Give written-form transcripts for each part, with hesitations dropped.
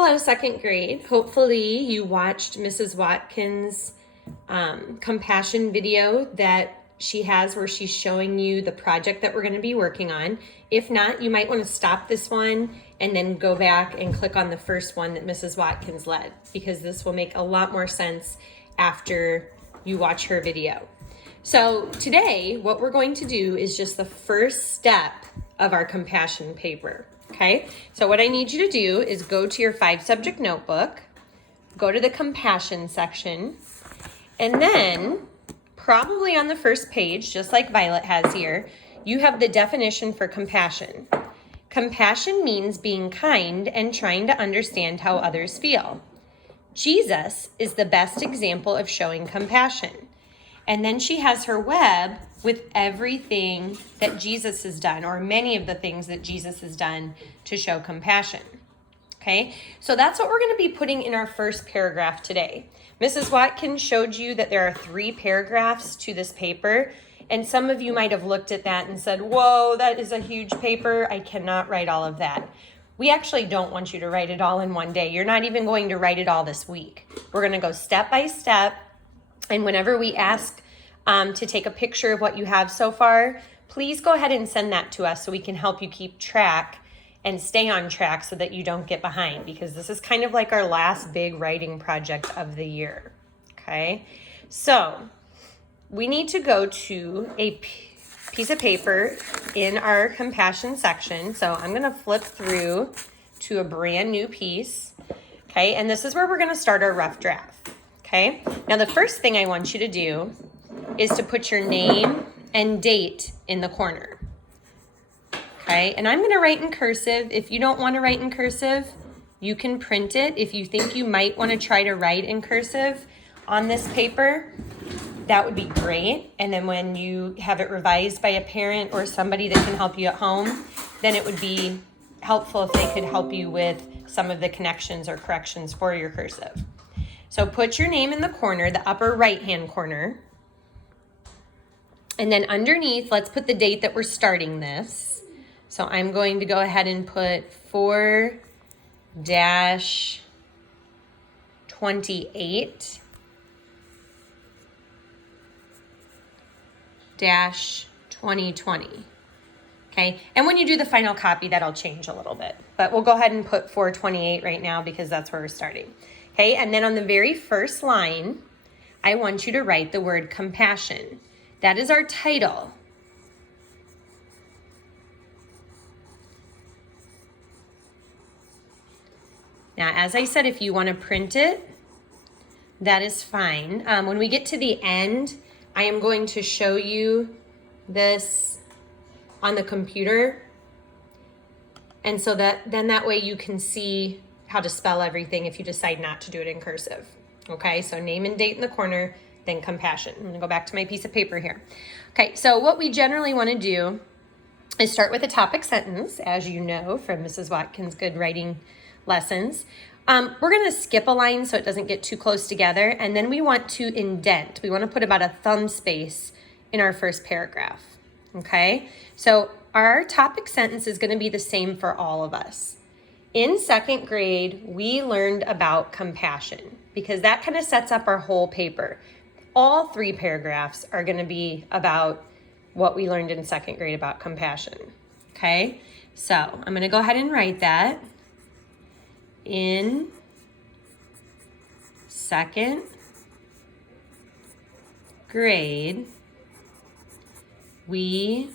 Hello, second grade. Hopefully you watched Mrs. Watkins' compassion video that she has where she's showing you the project that we're going to be working on. If not, you might want to stop this one and then go back and click on the first one that Mrs. Watkins led, because this will make a lot more sense after you watch her video. So today, what we're going to do is just the first step of our compassion paper. Okay, so what I need you to do is go to your 5-subject notebook, go to the compassion section, and then probably on the first page, just like Violet has here, you have the definition for compassion. Compassion means being kind and trying to understand how others feel. Jesus is the best example of showing compassion. And then she has her web with everything that Jesus has done, or many of the things that Jesus has done to show compassion. Okay, so that's what we're going to be putting in our first paragraph today. Mrs. Watkins showed you that there are 3 paragraphs to this paper, and some of you might have looked at that and said, whoa, that is a huge paper. I cannot write all of that. We actually don't want you to write it all in one day. You're not even going to write it all this week. We're going to go step by step. And whenever we ask to take a picture of what you have so far, please go ahead and send that to us so we can help you keep track and stay on track so that you don't get behind, because this is kind of like our last big writing project of the year. Okay, so we need to go to a piece of paper in our compassion section. So I'm going to flip through to a brand new piece. Okay, and this is where we're going to start our rough draft. Okay, now the first thing I want you to do is to put your name and date in the corner. Okay, and I'm going to write in cursive. If you don't want to write in cursive, you can print it. If you think you might want to try to write in cursive on this paper, that would be great. And then when you have it revised by a parent or somebody that can help you at home, then it would be helpful if they could help you with some of the connections or corrections for your cursive. So put your name in the corner, the upper right-hand corner. And then underneath, let's put the date that we're starting this. So I'm going to go ahead and put 4-28 2020. Okay, and when you do the final copy, that'll change a little bit. But we'll go ahead and put 428 right now because that's where we're starting. Okay, and then on the very first line, I want you to write the word compassion. That is our title. Now, as I said, if you want to print it, that is fine. When we get to the end, I am going to show you this on the computer. And so that way you can see how to spell everything if you decide not to do it in cursive. Okay, so name and date in the corner, then compassion. I'm gonna go back to my piece of paper here. Okay, so what we generally wanna do is start with a topic sentence, as you know from Mrs. Watkins' good writing lessons. We're gonna skip a line so it doesn't get too close together, and then we want to indent. We wanna put about a thumb space in our first paragraph, okay? So our topic sentence is gonna be the same for all of us. In second grade, we learned about compassion because that kind of sets up our whole paper. All 3 paragraphs are going to be about what we learned in second grade about compassion. Okay, so I'm going to go ahead and write that. In second grade, we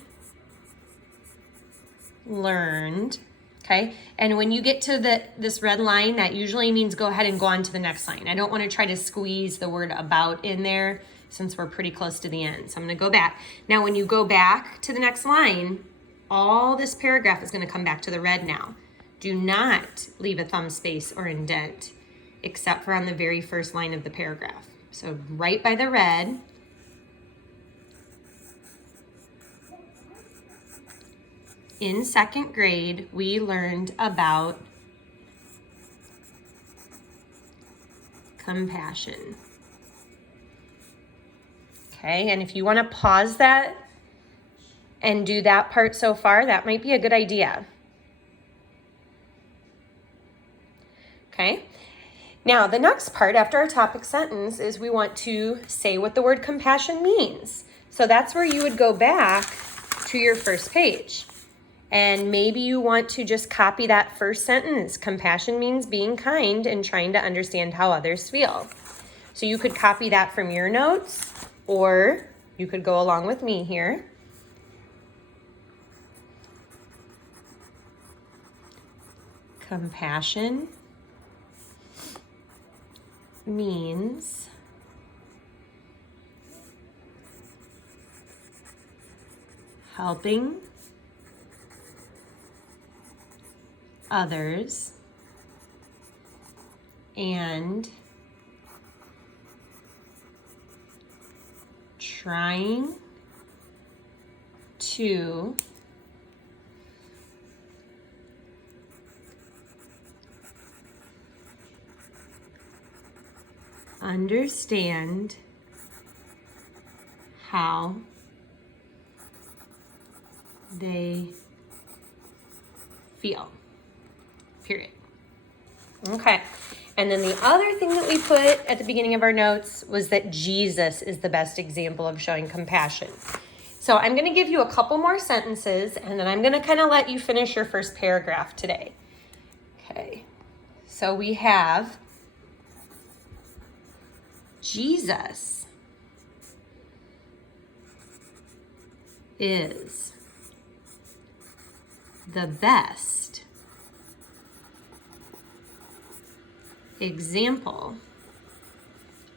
learned. Okay, and when you get to this red line, that usually means go ahead and go on to the next line. I don't want to try to squeeze the word about in there since we're pretty close to the end. So I'm going to go back. Now, when you go back to the next line, all this paragraph is going to come back to the red now. Do not leave a thumb space or indent, except for on the very first line of the paragraph. So right by the red. In second grade, we learned about compassion. Okay, and if you want to pause that and do that part so far, that might be a good idea. Okay? Now, the next part after our topic sentence is we want to say what the word compassion means. So that's where you would go back to your first page. And maybe you want to just copy that first sentence. Compassion means being kind and trying to understand how others feel. So you could copy that from your notes, or you could go along with me here. Compassion means helping others and trying to understand how they feel. Period. Okay. And then the other thing that we put at the beginning of our notes was that Jesus is the best example of showing compassion. So I'm going to give you a couple more sentences, and then I'm going to kind of let you finish your first paragraph today. Okay. So we have Jesus is the best example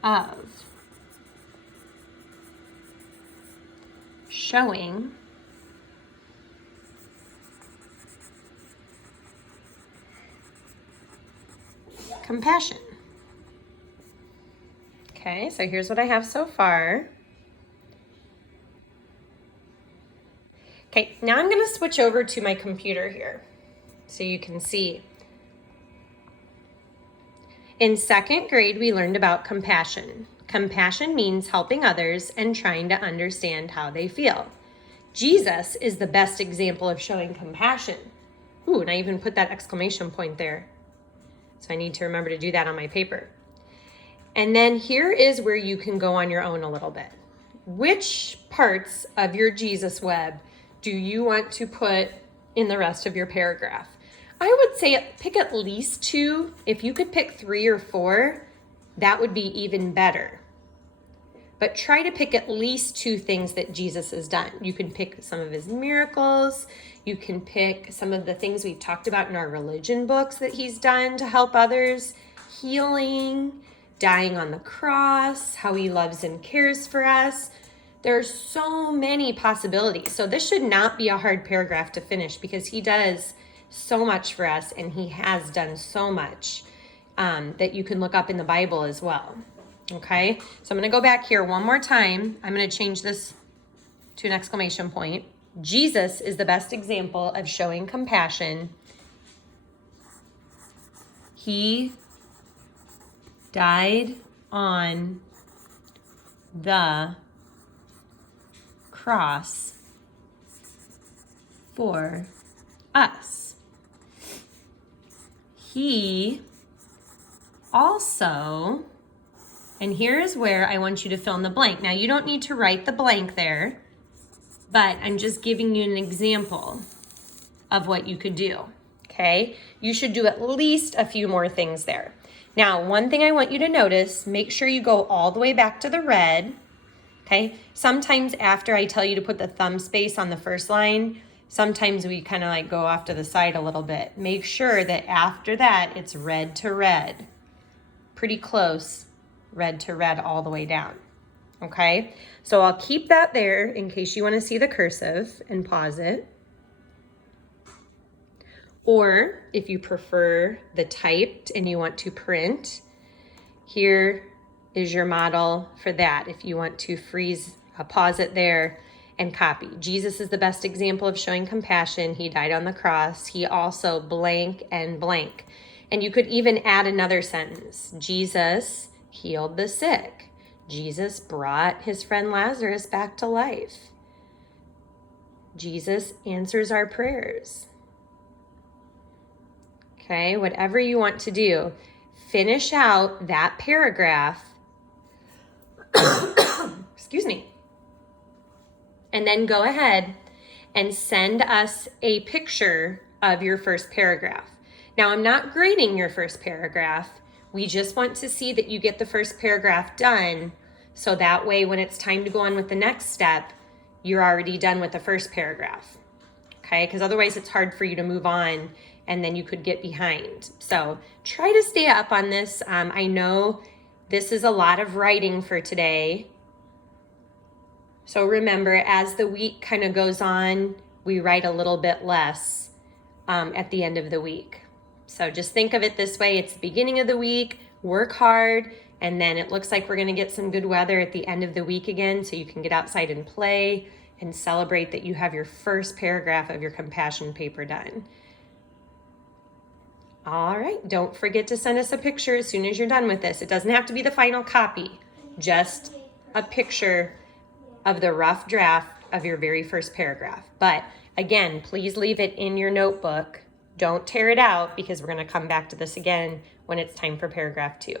of showing compassion. Okay, so here's what I have so far. Okay, now I'm going to switch over to my computer here so you can see. In second grade, we learned about compassion. Compassion means helping others and trying to understand how they feel. Jesus is the best example of showing compassion. Ooh, and I even put that exclamation point there. So I need to remember to do that on my paper. And then here is where you can go on your own a little bit. Which parts of your Jesus web do you want to put in the rest of your paragraph? I would say pick at least 2. If you could pick 3 or 4, that would be even better. But try to pick at least 2 things that Jesus has done. You can pick some of his miracles. You can pick some of the things we've talked about in our religion books that he's done to help others. Healing, dying on the cross, how he loves and cares for us. There's so many possibilities. So this should not be a hard paragraph to finish because he does so much for us and he has done so much that you can look up in the Bible as well. Okay, so I'm going to go back here one more time. I'm going to change this to an exclamation point. Jesus is the best example of showing compassion. He died on the cross for us. He also, and here's where I want you to fill in the blank. Now, you don't need to write the blank there, but I'm just giving you an example of what you could do, okay? You should do at least a few more things there. Now, one thing I want you to notice, make sure you go all the way back to the red, okay? Sometimes after I tell you to put the thumb space on the first line, sometimes we kind of like go off to the side a little bit. Make sure that after that, it's red to red. Pretty close, red to red all the way down, okay? So I'll keep that there in case you want to see the cursive and pause it. Or if you prefer the typed and you want to print, here is your model for that. If you want to pause it there and copy. Jesus is the best example of showing compassion. He died on the cross. He also blank and blank. And you could even add another sentence. Jesus healed the sick. Jesus brought his friend Lazarus back to life. Jesus answers our prayers. Okay, whatever you want to do, finish out that paragraph. Excuse me. And then go ahead and send us a picture of your first paragraph. Now, I'm not grading your first paragraph. We just want to see that you get the first paragraph done, so that way when it's time to go on with the next step, you're already done with the first paragraph. Okay, because otherwise it's hard for you to move on and then you could get behind. So try to stay up on this. I know this is a lot of writing for today. So remember, as the week kind of goes on, we write a little bit less at the end of the week. So just think of it this way. It's the beginning of the week, work hard, and then it looks like we're gonna get some good weather at the end of the week again, so you can get outside and play and celebrate that you have your first paragraph of your compassion paper done. All right, don't forget to send us a picture as soon as you're done with this. It doesn't have to be the final copy, just a picture of the rough draft of your very first paragraph. But again, please leave it in your notebook. Don't tear it out, because we're going to come back to this again when it's time for paragraph 2.